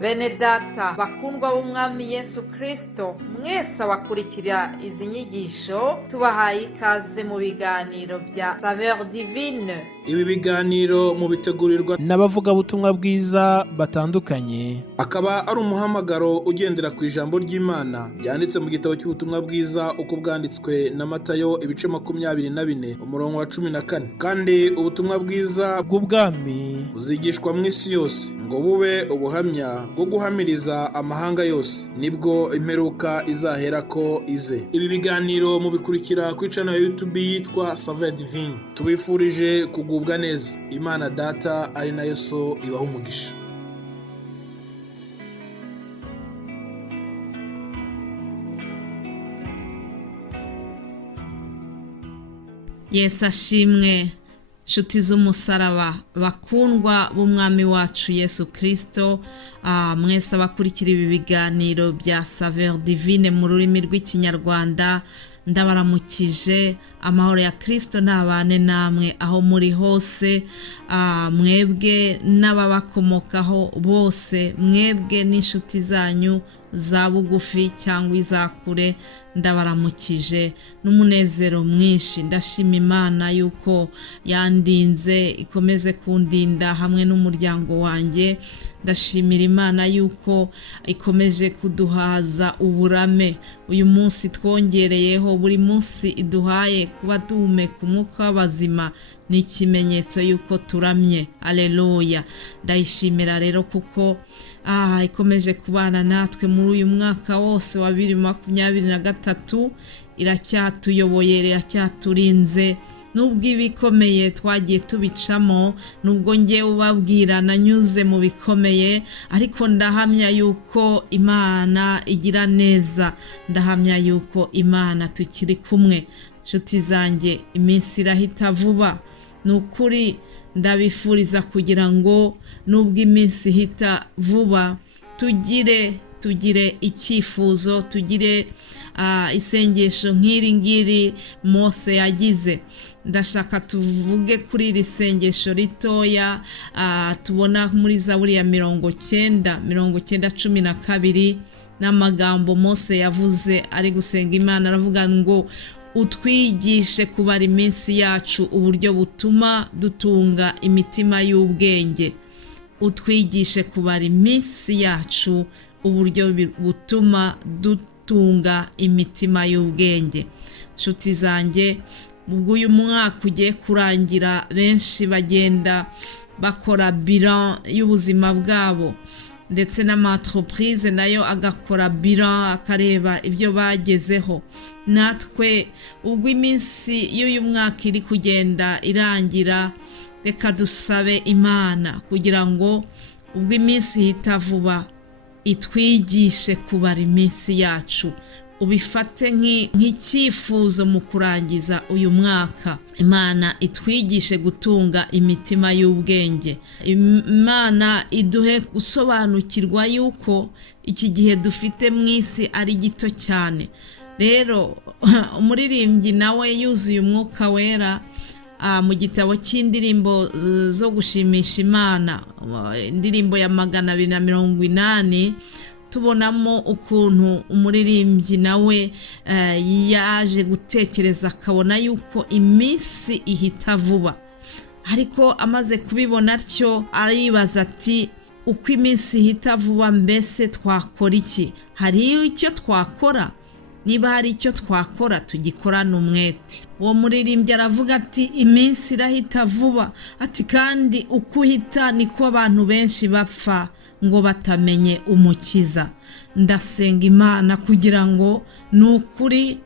Bene data bakundwa b'umwami Yesu Kristo, mwese abakurikira izi nyigisho tubahaye ikaze mu biganiro bya Saveur Divine. Ibi biganiro mu bitegurirwa n'abavugabutumwa bwiza batandukanye, akaba ari umuhamagaro ugendera ku ijambo ry'Imana byanditse mu gitabo cy'ubutumwa bwiza uko bwanditswe na Matayo ibice 24 umurongo wa 14. Kandi ubutumwa bwiza bw'ubwami buzigishwa mu isi yose ngo bube ubuhamya bwo guhamiriza amahanga yose, nibwo imperuka izahera ko ize. Ibi biganiro mubikurikira ku channel ya YouTube yitwa Saveur Divine. Tubifurije kugubwa neza. Imana Data ari nayo So ibaha umugisha. Yesu ashimwe, nshuti z'umusaraba bakundwa b'umwami wacu Yesu Kristo. Mwese abakurikira ibi biganiro bya Saveur Divine mu rurimi rw'ikinyarwanda, ndabaramukije. Amahoro ya Kristo nabane namwe aho muri hose, mwebwe n'ababakomokaho bose, mwebwe n'inshuti zanyu za bugufi cyangwa izakure, ndabaramukije n'umunezero mwinshi. Ndashima Imana yuko yandinze, ikomeze kundinda hamwe n'umuryango wanjye. Ndashimira Imana yuko ikomeje kuduhaza uburame. Uyu munsi twongereyeho, buri munsi iduhaye kuba duhumeka umwuka w'abazima, ni ikimenyetso yuko turamye. Aleluya. Ndayishimira rero kuko ikomeje kubana natwe muri uyu mwaka wose wa 2023. Iracyatuyoboye, iracyaturinze. Nubwo ibikomeye twagiye tubicamo, nubwo ngiye ubabwira nanyuze mu bikomeye, ariko ndahamya yuko Imana igira neza. Ndahamya yuko Imana tukiri kumwe. Nshuti zanjye, iminsi irahita vuba. Nukuri ndabifuriza kugira ngo nubwo iminsi ihita vuba, tugire icyifuzo, tugire isengesho nk'iri ngiri Mose yagize. Ndashaka tuvuge kuri iri sengesho ritoya tubona muri Zaburi ya 90:12 n'amagambo Mose yavuze ari gusenga Imana. Aravuga ngo utwigishe kubara iminsi yacu uburyo butuma dutunga imitima y'ubwenge. Utwigishe kubara iminsi yacu uburyo butuma dutunga imitima y'ubwenge. Nshuti zanjye, ubwo uyu mwaka ugiye kurangira, benshi bagenda bakora bilan y'ubuzima bwabo, ndetse n'amaentreprise nayo agakora bilan, akareba ibyo bagezeho. Natwe ubwo iminsi y'uyu mwaka iri kugenda irangira, reka dusabe Imana kugira ngo ubwo iminsi ihita vuba itwigishe kubara iminsi yacu. Ubifate nk'icyifuzo mu kurangiza uyu mwaka. Imana itwigishe gutunga imitima y'ubwenge. Imana iduhe gusobanukirwa yuko iki gihe dufite mu isi ari gito cyane. Rero umuririmbyi nawe yuzuye umwuka wera mu gitabo cy'indirimbo zo gushimisha Imana, indirimbo ya 280, tubonamo ukuntu umuririmbyi nawe yaje gutekereza, akabona yuko iminsi ihita vuba. Ariko amaze kubibona atyo, aribaza ati uko iminsi ihita vuba, mbese twakora iki? Hari icyo twakora? Niba hari icyo twakora, tugikorane umwete. Uwo muririmbyi aravuga ati iminsi irahita vuba, ati kandi uko uhita niko abantu benshi bapfa ngo batamenye umukiza. Ndasenga Imana kugira ngo nukuri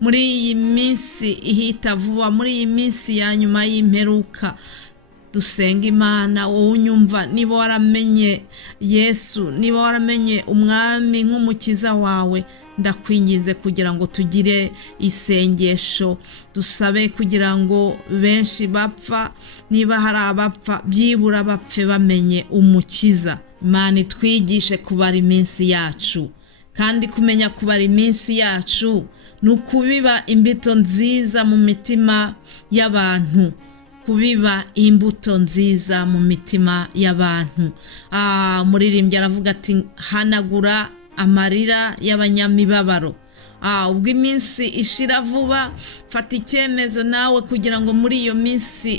muri iyi minsi ihita vuba, muri iyi minsi ya nyuma y'imperuka, dusenga Imana. Wowe unyumva, niba waramenye Yesu, niba waramenye umwami nk'umukiza wawe, ndakwinginze kugira ngo tugire isengesho, dusabe kugira ngo benshi bapfa, niba hari abapfa, byibura bapfe bamenye umukiza. Imana itwigishe kubara iminsi yacu, kandi kumenya kubara iminsi yacu ni ukubiba imbuto nziza mu mitima y'abantu. kubiba imbuto nziza mu mitima y'abantu. Umuririmbyi aravuga ati hanagura amarira y'abanyamibabaro. Ubwo iminsi ishira vuba, fata icyemezo nawe kugira ngo muri iyo minsi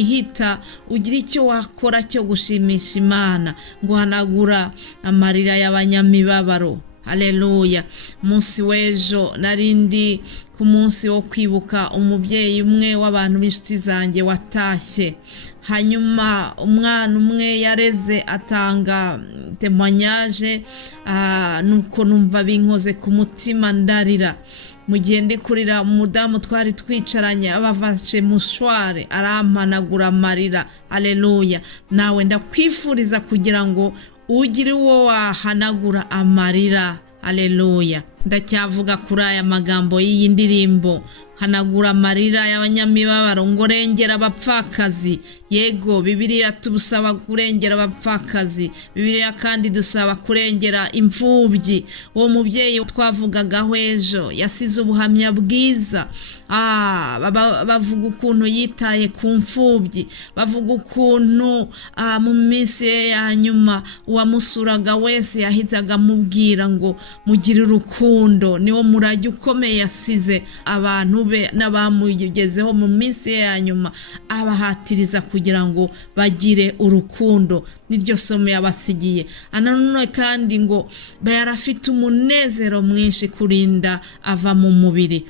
ihita ugire icyo wakora cyo gushimisha Imana, ngo hanagura amarira y'abanyamibabaro. Haleluya. Munsi w'ejo narindi ku munsi wo kwibuka umubyeyi umwe w'abantu b'inshuti zanjye watashye. Hanyuma umwana umwe yareze atanga témoignage, nuko numva binkoze ku mutima ndarira. Mu gihe ndi kurira, umudamu twari twicaranye abafashe mushware arampanagura amarira. Haleluya. Nawe ndakwifuriza kugira ngo ugire uwo wahanagura amarira. Haleluya. Ndacyavuga kuri aya magambo y'iyi ndirimbo, hanagura amarira y'abanyamibabaro, ngo rengera abapfakazi. Yego, Bibiliya tubusaba kurengera abapfakazi, Bibiliya kandi dusaba kurengera imfubyi. Uwo mubyeyi twavugagaho ejo yasize ubuhamya bwiza. Bavuga ukuntu yitaye ku mfubyi, bavuga ukuntu mu minsi ye ya nyuma uwamusuraga wese yahitaga amubwira ngo mugire urukundo. Niwo murage ukomeye yasize abantu be n'abamugezeho mu minsi ye ya nyuma, abahatiriza kugira ngo bagire urukundo. Niryo somo yabasigiye. Nanone kandi ngo yarafite umunezero mwinshi kurinda ava mu mubiri.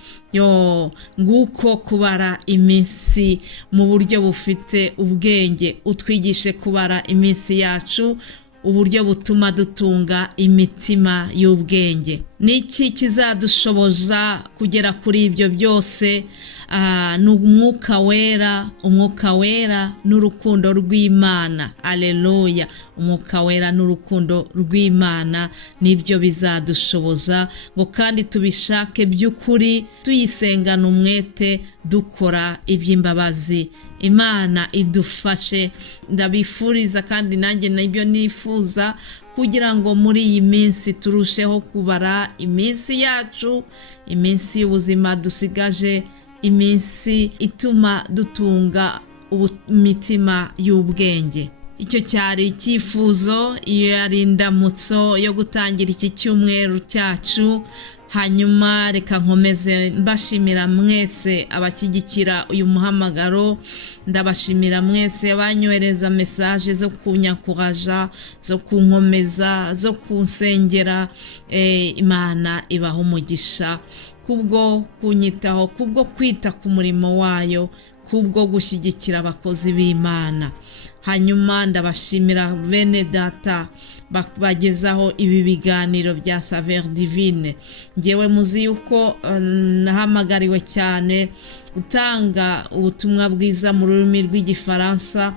Nguko kubara iminsi mu buryo bufite ubwenge. Utwigishe kubara iminsi yacu uburyo butuma dutunga imitima y'ubwenge. Niki kizadushoboza kugera kuri ibyo byose? Ni umwuka wera n'urukundo rw'Imana. Haleluya. Umwuka wera n'urukundo rw'Imana nibyo bizadushoboza, ngo kandi tubishake by'ukuri, tuyisengana umwete, dukora iby'imbabazi. Imana idufashe. Ndabifuriza kandi nanjye nibyo nifuza, kugira ngo muri iyi minsi turusheho kubara iminsi yacu, iminsi y'ubuzima dusigaje, iminsi ituma dutunga imitima y'ubwenge. Icyo cyari icyifuzo, iyo yari indamutso yo gutangira iki cyumweru cyacu. Hanyuma reka nkomeze mbashimira mwese abashyigikira uyu muhamagaro. Ndabashimira mwese abanyohereza message zo kunyakuraja, zo kunkomeza, zo kunsengera. Imana ibaha umugisha kubwo kunyitaho, kubwo kwita ku murimo wayo, kubwo gushyigikira abakozi b'Imana. Hanyuma ndabashimira bene data bagezaho ibi biganiro bya Saveur Divine. Ngewe muzi yuko nahamagariwe cyane gutanga ubutumwa bwiza mu rurimi rw'Igifaransa.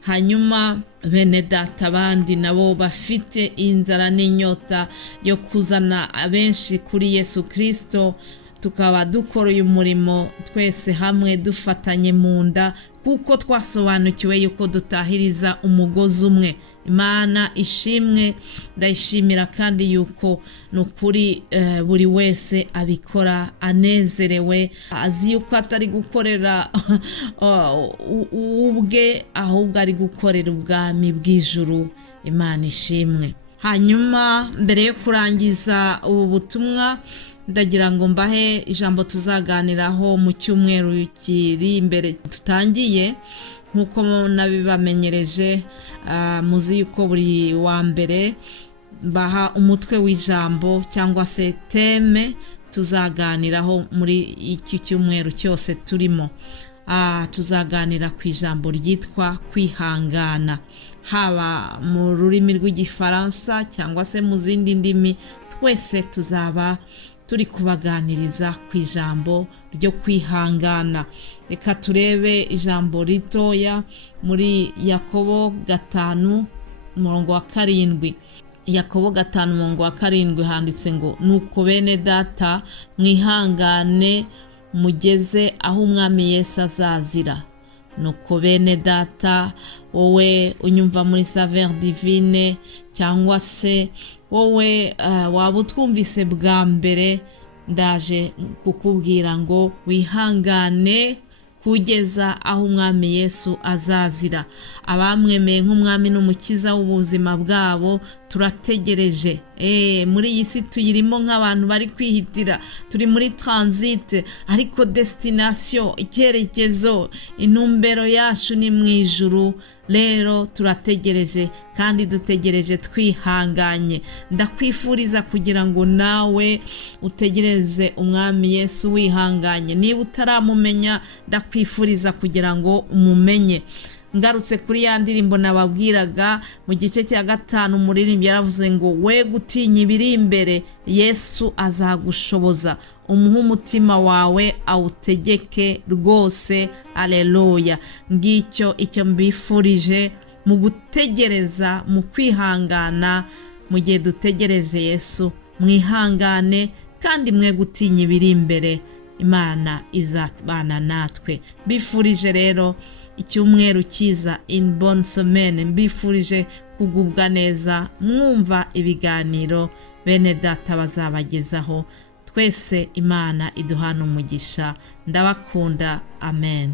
Hanyuma bene data bandi nabo bafite inzara n'inyota yo kuzana abenshi kuri Yesu Kristo, tukaba dukora uyu murimo twese hamwe dufatanye mu nda, kuko twasobanukiwe yuko dutahiriza umugozi umwe. Imana ishimwe. Ndayishimira kandi yuko nukuri buri wese abikora anezerewe, azi yuko atari gukorera ubwe, ahubwo ari gukorera ubwami bw'ijuru. Imana ishimwe. Hanyuma mbere yo kurangiza ubu butumwa, ndagira ngo mbahe ijambo tuzaganiraho mu cyumweru kiri imbere tutangiye. Nkuko nabibamenyereje, muzi yuko buri wa mbere mbaha umutwe w'ijambo cyangwa se teme tuzaganiraho muri iki cyumweru cyose turimo. Tuzaganira ku ijambo ryitwa kwihangana, haba mu rurimi rw'Igifaransa cyangwa se mu zindi ndimi. Twese tuzaba turi kubaganiriza ku ijambo ryo kwihangana. Reka turebe ijambo ritoya muri Yakobo 5:7. Yakobo 5:7 handitse ngo, nuko bene data mwihangane mugeze aho umwami Yesu azazira. Nuko bene data, wowe unyumva muri Saveur Divine, cyangwa se wowe waba utwumvise bwa mbere, ndaje kukubwira ngo wihangane kugeza aho umwami Yesu azazira. Abamwemeye nk'umwami n'umukiza w'ubuzima bwabo turategereje. Muri iyi si tuyirimo nk'abantu bari kwihitira, turi muri transit, ariko destination, icyerekezo, intumbero yacu ni mu ijuru. Rero turategereje kandi dutegereje twihanganye. Ndakwifuriza kugira ngo nawe utegereze umwami Yesu wihanganye. Niba utaramumenya, ndakwifuriza kugira ngo umumenye. Ngarutse kuri ya ndirimbo nababwiraga mu gice cya 5, umuririmbyi yaravuze ngo we gutinya ibiri imbere, Yesu azagushoboza. Umuhe umutima wawe awutegeke rwose. Aleluya. Ngicyo icyo mbifurije mu gutegereza, mu kwihangana. Mu gihe dutegereje Yesu, mwihangane kandi mwe gutinya ibiri imbere. Imana izabana natwe. Mbifurije rero icyumweru cyiza, in bonne semaine. Mbifurije kugubwa neza, mwumva ibiganiro bene data bazabagezaho. Twese Imana iduhana umugisha. Ndabakunda. Amen.